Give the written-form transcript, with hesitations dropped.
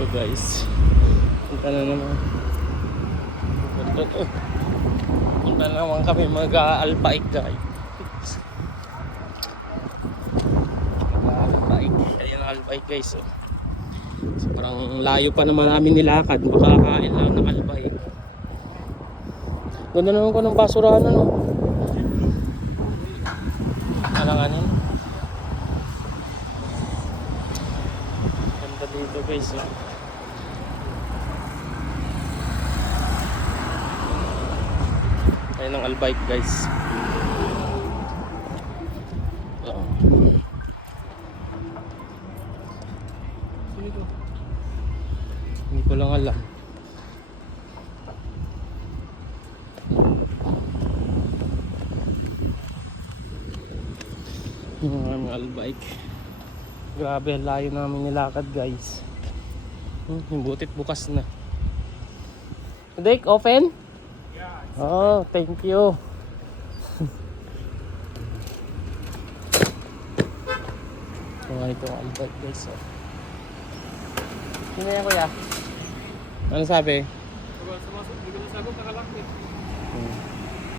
So guys, punta na naman. Punta na naman kami mag-alpaik guys. Mag-alpaik. Ayan ang alpaik guys. So, parang layo pa naman namin nilakad. Makakain lang ng alpaik. Ganda naman ko ng basurahan ano. Alanganin. Ganda dito guys. So. Ayun ang albike guys. Hindi ko lang alam. Yung aming albike. Grabe, layo namin nilakad guys. Yung butit bukas na. Dek, open? Oh, thank you. Ito ang albike guys. Sino yan kuya? Ano sabi? Sumasok, hindi ko nasagot, nakalakit.